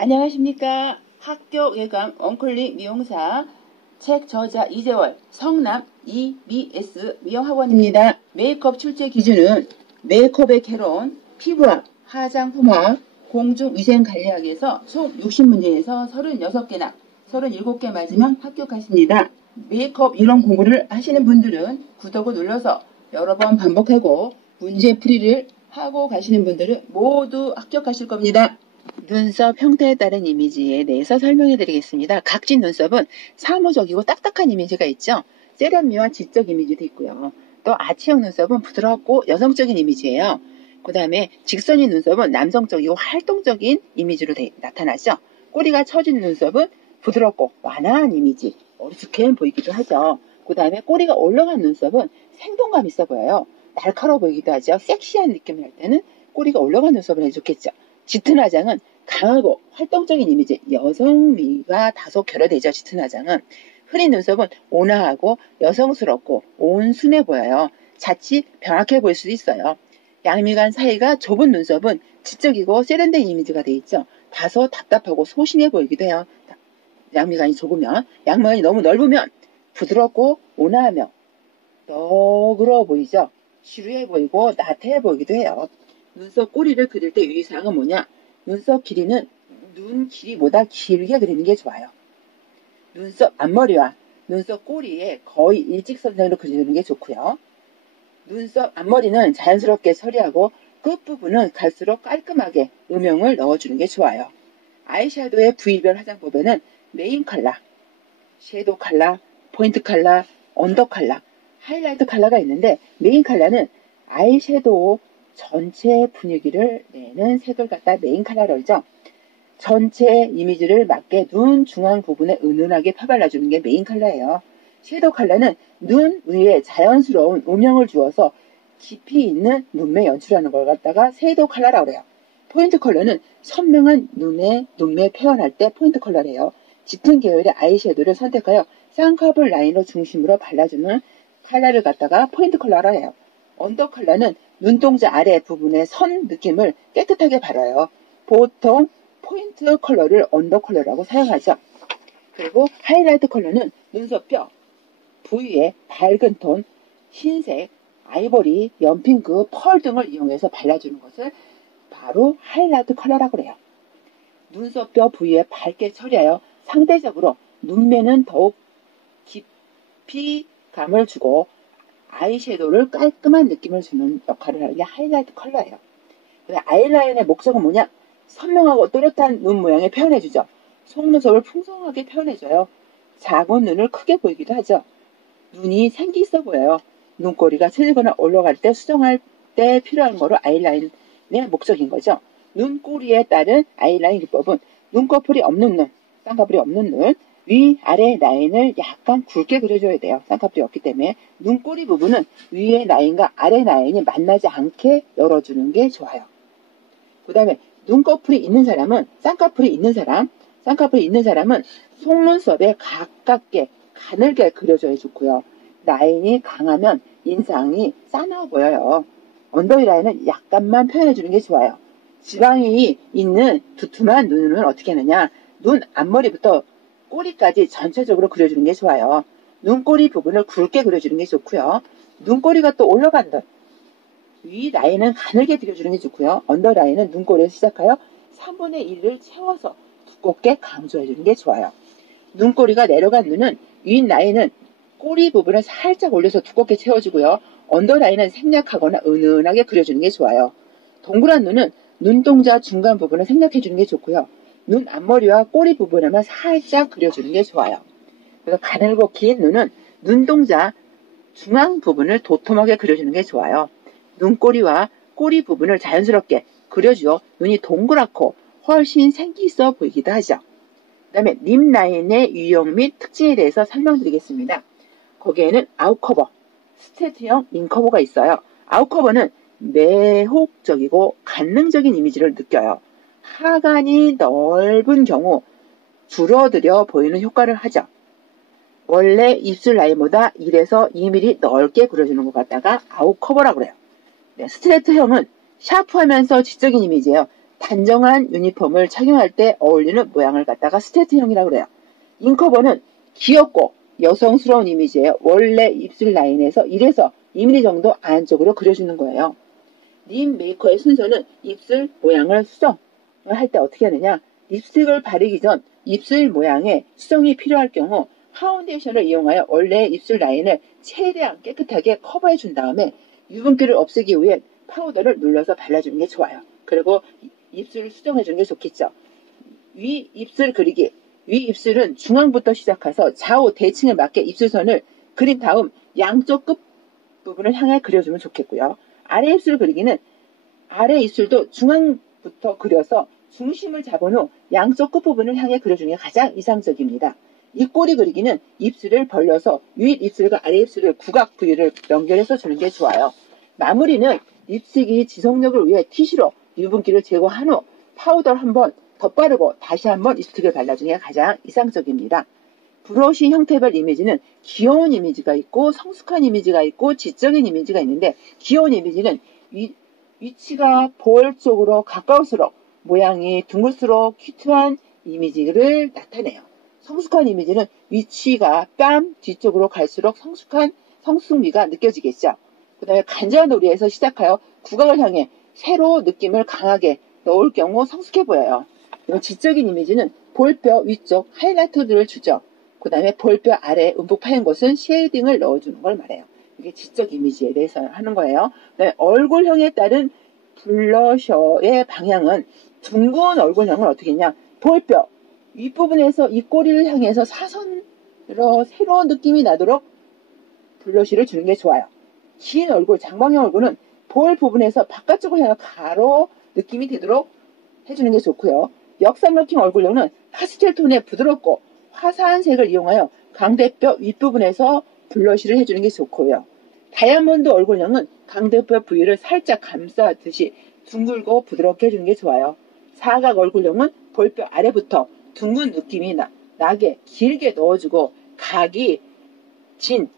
안녕하십니까. 학교 예감 원클릭 미용사 책 저자 이재월, 성남 EBS 미용학원입니다. 메이크업 출제 기준은 메이크업의 개론, 피부학, 화장품학, 공중위생관리학에서 총 60문제에서 36개나 37개 맞으면 합격하십니다. 메이크업 이론 공부를 하시는 분들은 구독을 눌러서 여러 번 반복하고 문제풀이를 하고 가시는 분들은 모두 합격하실 겁니다. 눈썹 형태에 따른 이미지에 대해서 설명해 드리겠습니다. 각진 눈썹은 사무적이고 딱딱한 이미지가 있죠. 세련미와 지적 이미지도 있고요. 또 아치형 눈썹은 부드럽고 여성적인 이미지예요. 그 다음에 직선인 눈썹은 남성적이고 활동적인 이미지로 나타나죠. 꼬리가 처진 눈썹은 부드럽고 완화한 이미지, 어리숙해 보이기도 하죠. 그 다음에 꼬리가 올라간 눈썹은 생동감 있어 보여요. 날카로워 보이기도 하죠. 섹시한 느낌을 할 때는 꼬리가 올라간 눈썹을 해줬겠죠. 짙은 화장은 강하고 활동적인 이미지, 여성미가 다소 결여되죠. 짙은 화장은. 흐린 눈썹은 온화하고 여성스럽고 온순해 보여요. 자칫 병약해 보일 수도 있어요. 양미간 사이가 좁은 눈썹은 지적이고 세련된 이미지가 돼 있죠. 다소 답답하고 소심해 보이기도 해요. 양미간이 좁으면. 양미간이 너무 넓으면 부드럽고 온화하며 너그러워 보이죠. 지루해 보이고 나태해 보이기도 해요. 눈썹 꼬리를 그릴 때 유의사항은 뭐냐? 눈썹 길이는 눈 길이보다 길게 그리는 게 좋아요. 눈썹 앞머리와 눈썹 꼬리에 거의 일직선상으로 그리는 게 좋고요. 눈썹 앞머리는 자연스럽게 처리하고 끝부분은 갈수록 깔끔하게 음영을 넣어주는 게 좋아요. 아이섀도우의 부위별 화장법에는 메인 컬러, 섀도우 컬러, 포인트 컬러, 언더 컬러, 하이라이트 컬러가 있는데 메인 컬러는 아이섀도우 전체 분위기를 내는 색을 갖다 메인 컬러로 하죠. 전체 이미지를 맞게 눈 중앙 부분에 은은하게 펴발라주는 게 메인 컬러예요. 섀도우 컬러는 눈 위에 자연스러운 음영을 주어서 깊이 있는 눈매 연출하는 걸 갖다가 섀도우 컬러라고 그래요. 포인트 컬러는 선명한 눈매 표현할 때 포인트 컬러래요. 짙은 계열의 아이섀도우를 선택하여 쌍꺼풀 라인을 중심으로 발라주는 컬러를 갖다가 포인트 컬러라 해요. 언더 컬러는 눈동자 아래 부분의 선 느낌을 깨끗하게 발라요. 보통 포인트 컬러를 언더 컬러라고 사용하죠. 그리고 하이라이트 컬러는 눈썹뼈 부위에 밝은 톤, 흰색, 아이보리, 연핑크, 펄 등을 이용해서 발라주는 것을 바로 하이라이트 컬러라고 해요. 눈썹뼈 부위에 밝게 처리하여 상대적으로 눈매는 더욱 깊이감을 주고 아이섀도우를 깔끔한 느낌을 주는 역할을 하는 게 하이라이트 컬러예요. 아이라인의 목적은 뭐냐? 선명하고 또렷한 눈 모양을 표현해주죠. 속눈썹을 풍성하게 표현해줘요. 작은 눈을 크게 보이기도 하죠. 눈이 생기 있어 보여요. 눈꼬리가 처지거나 올라갈 때 수정할 때 필요한 거로 아이라인의 목적인 거죠. 눈꼬리에 따른 아이라인 기법은 눈꺼풀이 없는 눈, 쌍꺼풀이 없는 눈, 위아래 라인을 약간 굵게 그려줘야 돼요. 쌍꺼풀이 없기 때문에 눈꼬리 부분은 위의 라인과 아래 라인이 만나지 않게 열어주는 게 좋아요. 그 다음에 눈꺼풀이 있는 사람은 쌍꺼풀이 있는 사람은 속눈썹에 가깝게 가늘게 그려줘야 좋고요. 라인이 강하면 인상이 싸나워 보여요. 언더이 라인은 약간만 표현해주는 게 좋아요. 지방이 있는 두툼한 눈은 어떻게 하느냐? 눈 앞머리부터 꼬리까지 전체적으로 그려주는 게 좋아요. 눈꼬리 부분을 굵게 그려주는 게 좋고요. 눈꼬리가 또 올라간 눈. 위 라인은 가늘게 그려주는 게 좋고요. 언더 라인은 눈꼬리에서 시작하여 3분의 1을 채워서 두껍게 강조해주는 게 좋아요. 눈꼬리가 내려간 눈은 위 라인은 꼬리 부분을 살짝 올려서 두껍게 채워주고요. 언더 라인은 생략하거나 은은하게 그려주는 게 좋아요. 동그란 눈은 눈동자 중간 부분을 생략해주는 게 좋고요. 눈 앞머리와 꼬리 부분에만 살짝 그려주는 게 좋아요. 그래서 가늘고 긴 눈은 눈동자 중앙 부분을 도톰하게 그려주는 게 좋아요. 눈꼬리와 꼬리 부분을 자연스럽게 그려주어 눈이 동그랗고 훨씬 생기 있어 보이기도 하죠. 그 다음에 립 라인의 유형 및 특징에 대해서 설명드리겠습니다. 거기에는 아웃커버, 스트레이트형 인커버가 있어요. 아웃커버는 매혹적이고 관능적인 이미지를 느껴요. 하관이 넓은 경우 줄어들어 보이는 효과를 하죠. 원래 입술 라인보다 1에서 2mm 넓게 그려주는 것 같다가 아웃커버라고 그래요. 네, 스트레이트형은 샤프하면서 지적인 이미지예요. 단정한 유니폼을 착용할 때 어울리는 모양을 갖다가 스테이트형이라고 그래요. 잉커버는 귀엽고 여성스러운 이미지예요. 원래 입술 라인에서 1에서 2mm 정도 안쪽으로 그려주는 거예요. 립 메이커의 순서는 입술 모양을 수정을 할 때 어떻게 하느냐. 립스틱을 바르기 전 입술 모양에 수정이 필요할 경우 파운데이션을 이용하여 원래 입술 라인을 최대한 깨끗하게 커버해 준 다음에 유분기를 없애기 위해 파우더를 눌러서 발라주는 게 좋아요. 그리고 입술을 수정해 주는 게 좋겠죠. 위 입술 그리기. 위 입술은 중앙부터 시작해서 좌우 대칭에 맞게 입술선을 그린 다음 양쪽 끝 부분을 향해 그려주면 좋겠고요. 아래 입술 그리기는 아래 입술도 중앙부터 그려서 중심을 잡은 후 양쪽 끝부분을 향해 그려주는 게 가장 이상적입니다. 입꼬리 그리기는 입술을 벌려서 위 입술과 아래 입술의 구각 부위를 연결해서 주는 게 좋아요. 마무리는 립스틱이 지속력을 위해 티슈로 유분기를 제거한 후 파우더를 한번 더 바르고 다시 한번 립스틱을 발라주는 게 가장 이상적입니다. 브러쉬 형태별 이미지는 귀여운 이미지가 있고 성숙한 이미지가 있고 지적인 이미지가 있는데 귀여운 이미지는 위치가 볼 쪽으로 가까울수록 모양이 둥글수록 큐트한 이미지를 나타내요. 성숙한 이미지는 위치가 뺨 뒤쪽으로 갈수록 성숙미가 느껴지겠죠. 그 다음에 간절한 놀이에서 시작하여 구각을 향해 세로 느낌을 강하게 넣을 경우 성숙해 보여요. 그리고 지적인 이미지는 볼뼈 위쪽 하이라이트를 주죠. 그 다음에 볼뼈 아래 움푹 파인 곳은 쉐이딩을 넣어주는 걸 말해요. 이게 지적 이미지에 대해서 하는 거예요. 그다음에 얼굴형에 따른 블러셔의 방향은 둥근 얼굴형은 어떻게 했냐. 볼뼈 윗부분에서 입꼬리를 향해서 사선으로 새로운 느낌이 나도록 블러쉬를 주는 게 좋아요. 긴 얼굴, 장방형 얼굴은 볼 부분에서 바깥쪽을 향해 가로 느낌이 되도록 해주는 게 좋고요. 역삼각형 얼굴형은 파스텔 톤의 부드럽고 화사한 색을 이용하여 강대뼈 윗부분에서 블러쉬를 해주는 게 좋고요. 다이아몬드 얼굴형은 강대뼈 부위를 살짝 감싸듯이 둥글고 부드럽게 해주는 게 좋아요. 사각 얼굴형은 볼뼈 아래부터 둥근 느낌이 나게 길게 넣어주고 각이 진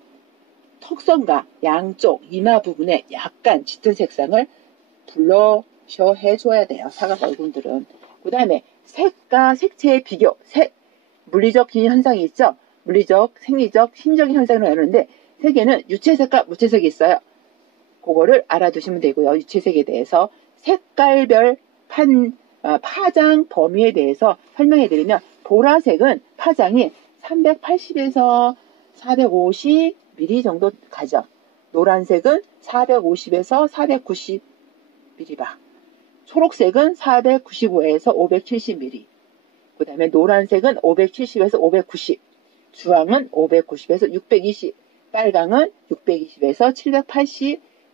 턱선과 양쪽 이마 부분에 약간 짙은 색상을 블러셔 해줘야 돼요. 사각 얼굴들은. 그 다음에 색과 색채의 비교, 물리적 현상이 있죠. 물리적, 생리적, 심적인 현상을 나누는데 색에는 유채색과 무채색이 있어요. 그거를 알아두시면 되고요. 유채색에 대해서 색깔별 파장 범위에 대해서 설명해 드리면 보라색은 파장이 380에서 450mm 정도 가죠. 노란색은 450에서 490mm 봐. 초록색은 495에서 570mm. 그 다음에 노란색은 570에서 590. 주황은 590에서 620. 빨강은 620에서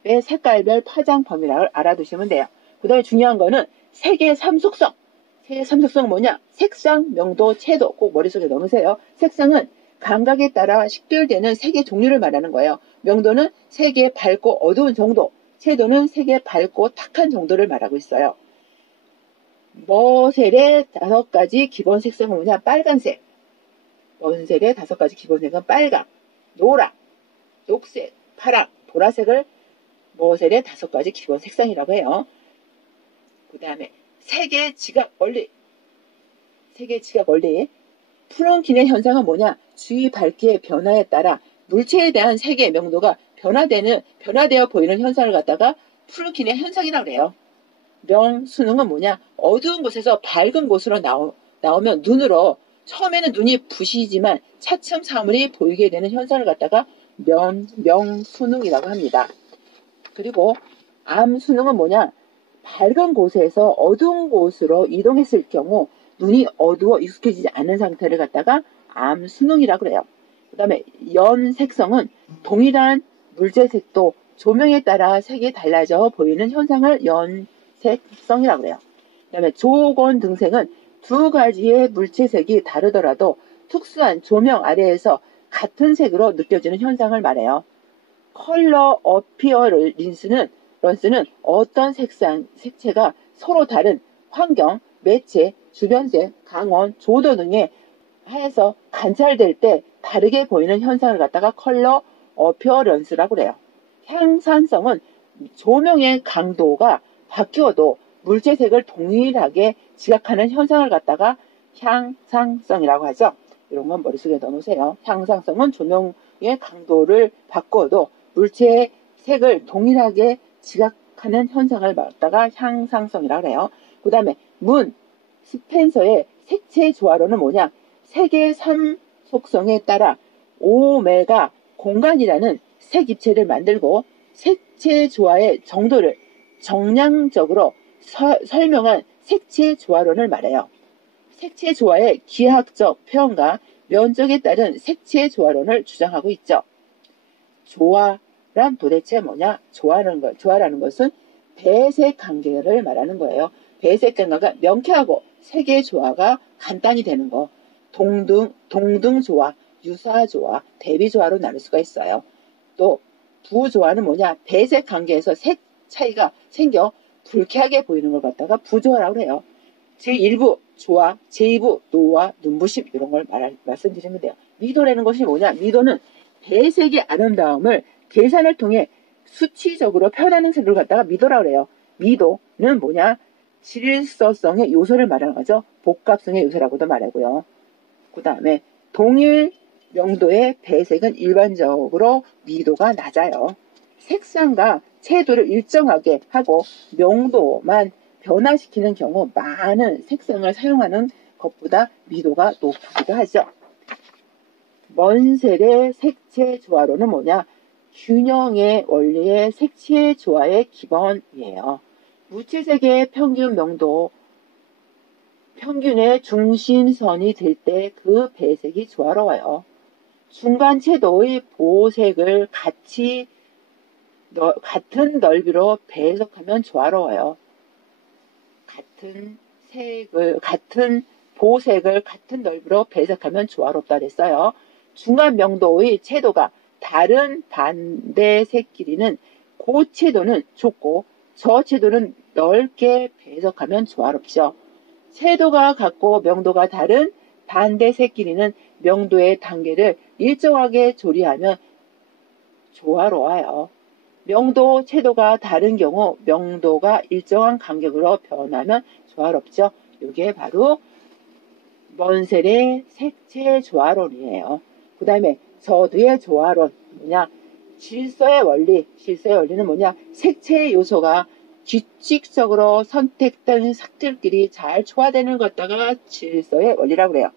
780의 색깔별 파장 범위를 알아두시면 돼요. 그 다음에 중요한 거는 색의 삼속성. 색의 삼속성은 뭐냐? 색상, 명도, 채도 꼭 머릿속에 넣으세요. 색상은 감각에 따라 식별되는 색의 종류를 말하는 거예요. 명도는 색의 밝고 어두운 정도, 채도는 색의 밝고 탁한 정도를 말하고 있어요. 머셀의 5가지 기본 색상은 뭐냐? 빨간색. 머셀의 5가지 기본 색은 빨강, 노랑, 녹색, 파랑, 보라색을 머셀의 5가지 기본 색상이라고 해요. 그 다음에 색의 지각 원리. 색의 지각 원리. 푸른 기내 현상은 뭐냐? 주위 밝기의 변화에 따라 물체에 대한 색의 명도가 변화되어 보이는 현상을 갖다가 푸른 기내 현상이라고 그래요. 명수능은 뭐냐? 어두운 곳에서 밝은 곳으로 나오면 눈으로 처음에는 눈이 부시지만 차츰 사물이 보이게 되는 현상을 갖다가 명수능이라고 합니다. 그리고 암수능은 뭐냐? 밝은 곳에서 어두운 곳으로 이동했을 경우 눈이 어두워 익숙해지지 않은 상태를 갖다가 암수능이라고 그래요. 그 다음에 연색성은 동일한 물체색도 조명에 따라 색이 달라져 보이는 현상을 연색성이라고 그래요. 그 다음에 조건등색은 2가지의 물체색이 다르더라도 특수한 조명 아래에서 같은 색으로 느껴지는 현상을 말해요. 컬러 어피어런스는 어떤 색채가 서로 다른 환경, 매체, 주변색, 강원, 조도 등에 하여서 관찰될 때 다르게 보이는 현상을 갖다가 컬러 어피어런스라고 그래요. 향산성은 조명의 강도가 바뀌어도 물체색을 동일하게 지각하는 현상을 갖다가 향상성이라고 하죠. 이런 건 머릿속에 넣어놓으세요. 향상성은 조명의 강도를 바꿔도 물체의 색을 동일하게 지각하는 현상을 갖다가 향상성이라고 해요. 그 다음에 문 스펜서의 색채 조화론은 뭐냐? 색의 3속성에 따라 오메가 공간이라는 색 입체를 만들고 색채 조화의 정도를 정량적으로 설명한 색채 조화론을 말해요. 색채 조화의 기하학적 표현과 면적에 따른 색채 조화론을 주장하고 있죠. 조화란 도대체 뭐냐? 조화라는 것은 배색 관계를 말하는 거예요. 배색 관계가 명쾌하고 색의 조화가 간단히 되는 거. 동등 조화, 유사 조화, 대비 조화로 나눌 수가 있어요. 또 부조화는 뭐냐? 배색 관계에서 색 차이가 생겨 불쾌하게 보이는 걸 갖다가 부조화라고 해요. 제1부 조화, 제2부 노화, 눈부심 이런 걸 말씀드리면 돼요. 미도라는 것이 뭐냐? 미도는 배색의 아름다움을 계산을 통해 수치적으로 표현하는 색을 갖다가 미도라고 해요. 미도는 뭐냐? 질서성의 요소를 말하는 거죠. 복합성의 요소라고도 말하고요. 그 다음에 동일 명도의 배색은 일반적으로 미도가 낮아요. 색상과 채도를 일정하게 하고 명도만 변화시키는 경우 많은 색상을 사용하는 것보다 미도가 높기도 하죠. 먼셀의 색채 조화론은 뭐냐? 균형의 원리의 색채 조화의 기본이에요. 무채색의 평균 명도, 평균의 중심선이 될 때 그 배색이 조화로워요. 중간 채도의 보색을 같은 넓이로 배색하면 조화로워요. 같은 보색을 같은 넓이로 배색하면 조화롭다 그랬어요. 중간 명도의 채도가 다른 반대 색 길이는 그 채도는 좁고 저 채도는 넓게 배색하면 조화롭죠. 채도가 같고 명도가 다른 반대 색 길이는 명도의 단계를 일정하게 조리하면 조화로워요. 명도, 채도가 다른 경우 명도가 일정한 간격으로 변하면 조화롭죠. 이게 바로 먼셀의 색채 조화론이에요. 그 다음에 저드의 조화론 뭐냐? 질서의 원리는 뭐냐? 색채 요소가 규칙적으로 선택된 색들끼리 잘 조화되는 것다가 질서의 원리라고 그래요.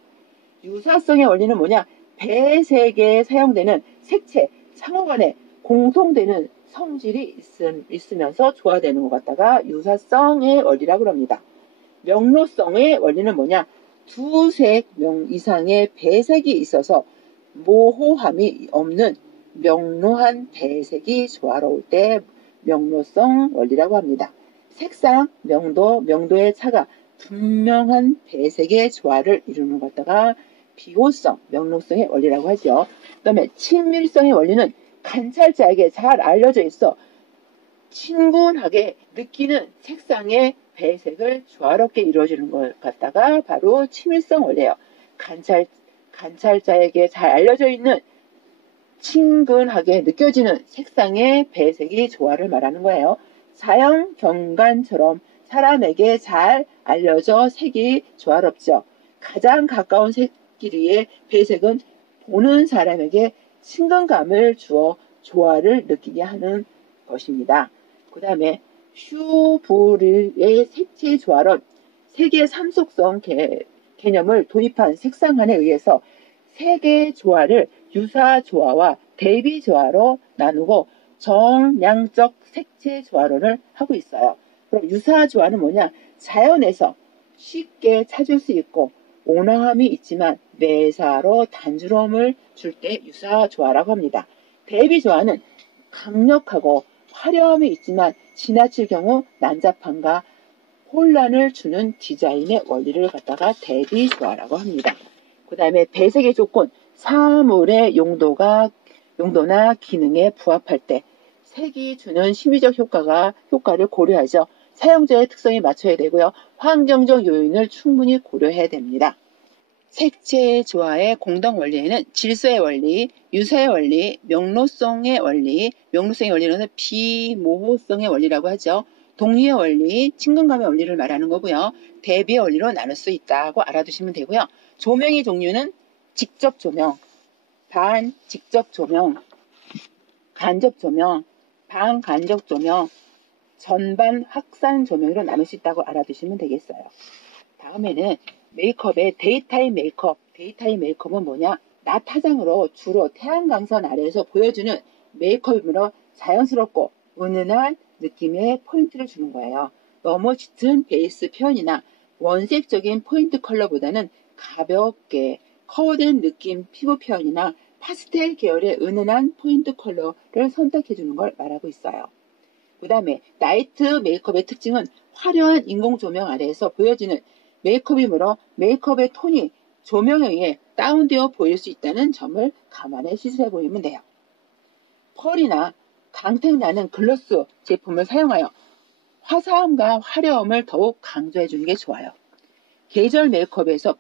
유사성의 원리는 뭐냐? 배색에 사용되는 색채 상호간에 공통되는 성질이 있으면서 조화되는 것 같다가 유사성의 원리라고 합니다. 명료성의 원리는 뭐냐? 두색 이상의 배색이 있어서 모호함이 없는 명료한 배색이 조화로울 때 명료성 원리라고 합니다. 색상, 명도의 차가 분명한 배색의 조화를 이루는 것 같다가 비호성, 명료성의 원리라고 하죠. 그 다음에 친밀성의 원리는 관찰자에게 잘 알려져 있어 친근하게 느끼는 색상의 배색을 조화롭게 이루어지는 것 같다가 바로 친밀성 원리예요. 관찰자에게 잘 알려져 있는 친근하게 느껴지는 색상의 배색이 조화를 말하는 거예요. 자연 경관처럼 사람에게 잘 알려져 색이 조화롭죠. 가장 가까운 색끼리의 배색은 보는 사람에게 친근감을 주어 조화를 느끼게 하는 것입니다. 그 다음에 슈브릴의 색채 조화론, 색의 삼속성 개념을 도입한 색상안에 의해서 색의 조화를 유사 조화와 대비 조화로 나누고 정량적 색채 조화론을 하고 있어요. 그럼 유사 조화는 뭐냐? 자연에서 쉽게 찾을 수 있고 온화함이 있지만 매사로 단조로움을 줄 때 유사 조화라고 합니다. 대비 조화는 강력하고 화려함이 있지만 지나칠 경우 난잡함과 혼란을 주는 디자인의 원리를 갖다가 대비 조화라고 합니다. 그 다음에 배색의 조건, 사물의 용도나 기능에 부합할 때 색이 주는 심리적 효과를 고려하죠. 사용자의 특성에 맞춰야 되고요. 환경적 요인을 충분히 고려해야 됩니다. 색채 조화의 공동 원리에는 질서의 원리, 유사의 원리, 명료성의 원리는 비모호성의 원리라고 하죠. 동리의 원리, 친근감의 원리를 말하는 거고요. 대비의 원리로 나눌 수 있다고 알아두시면 되고요. 조명의 종류는 직접 조명, 반직접 조명, 간접 조명, 반간접 조명, 전반 확산 조명으로 나눌 수 있다고 알아두시면 되겠어요. 다음에는 메이크업의 데이타임 메이크업. 데이타임 메이크업은 뭐냐? 낮 화장으로 주로 태양광선 아래에서 보여주는 메이크업이므로 자연스럽고 은은한 느낌의 포인트를 주는 거예요. 너무 짙은 베이스 표현이나 원색적인 포인트 컬러보다는 가볍게 커버된 느낌 피부 표현이나 파스텔 계열의 은은한 포인트 컬러를 선택해 주는 걸 말하고 있어요. 그 다음에 나이트 메이크업의 특징은 화려한 인공 조명 아래에서 보여지는 메이크업이므로 메이크업의 톤이 조명에 의해 다운되어 보일 수 있다는 점을 감안해 시술해 보이면 돼요. 펄이나 강택나는 글로스 제품을 사용하여 화사함과 화려함을 더욱 강조해 주는 게 좋아요. 계절 메이크업에서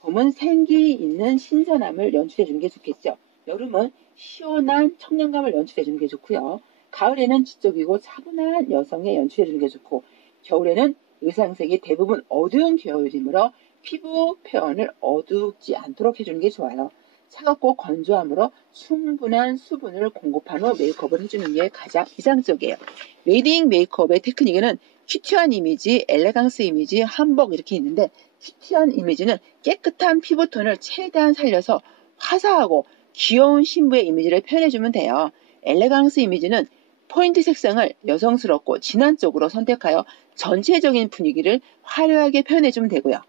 봄은 생기 있는 신선함을 연출해 주는 게 좋겠죠. 여름은 시원한 청량감을 연출해 주는 게 좋고요. 가을에는 지적이고 차분한 여성의 연출해 주는 게 좋고, 겨울에는 의상색이 대부분 어두운 계열이므로 피부 표현을 어둡지 않도록 해주는 게 좋아요. 차갑고 건조함으로 충분한 수분을 공급한 후 메이크업을 해주는 게 가장 이상적이에요. 웨딩 메이크업의 테크닉에는 큐티한 이미지, 엘레강스 이미지, 한복 이렇게 있는데, 큐티한 이미지는 깨끗한 피부톤을 최대한 살려서 화사하고 귀여운 신부의 이미지를 표현해주면 돼요. 엘레강스 이미지는 포인트 색상을 여성스럽고 진한 쪽으로 선택하여 전체적인 분위기를 화려하게 표현해주면 되고요.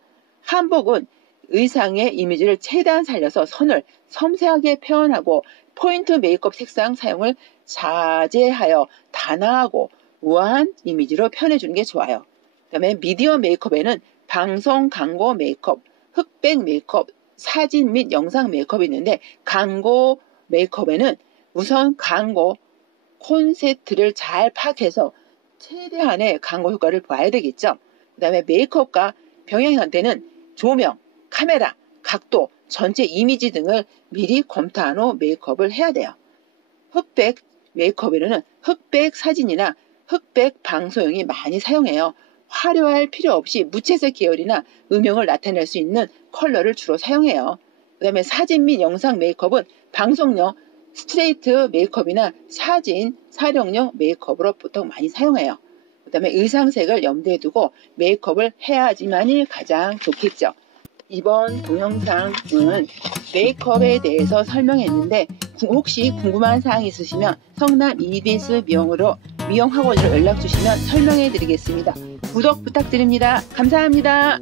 한복은 의상의 이미지를 최대한 살려서 선을 섬세하게 표현하고 포인트 메이크업 색상 사용을 자제하여 단아하고 우아한 이미지로 표현해주는 게 좋아요. 그 다음에 미디어 메이크업에는 방송, 광고 메이크업, 흑백 메이크업, 사진 및 영상 메이크업이 있는데, 광고 메이크업에는 우선 광고 콘셉트를 잘 파악해서 최대한의 광고 효과를 봐야 되겠죠. 그 다음에 메이크업과 병행할 때는 조명, 카메라, 각도, 전체 이미지 등을 미리 검토한 후 메이크업을 해야 돼요. 흑백 메이크업에는 흑백 사진이나 흑백 방소용이 많이 사용해요. 화려할 필요 없이 무채색 계열이나 음영을 나타낼 수 있는 컬러를 주로 사용해요. 그 다음에 사진 및 영상 메이크업은 방송용 스트레이트 메이크업이나 사진 촬영용 메이크업으로 보통 많이 사용해요. 그 다음에 의상색을 염두에 두고 메이크업을 해야지만이 가장 좋겠죠. 이번 동영상은 메이크업에 대해서 설명했는데, 혹시 궁금한 사항이 있으시면 성남 EBS 미용으로 미용학원으로 연락 주시면 설명해 드리겠습니다. 구독 부탁드립니다. 감사합니다.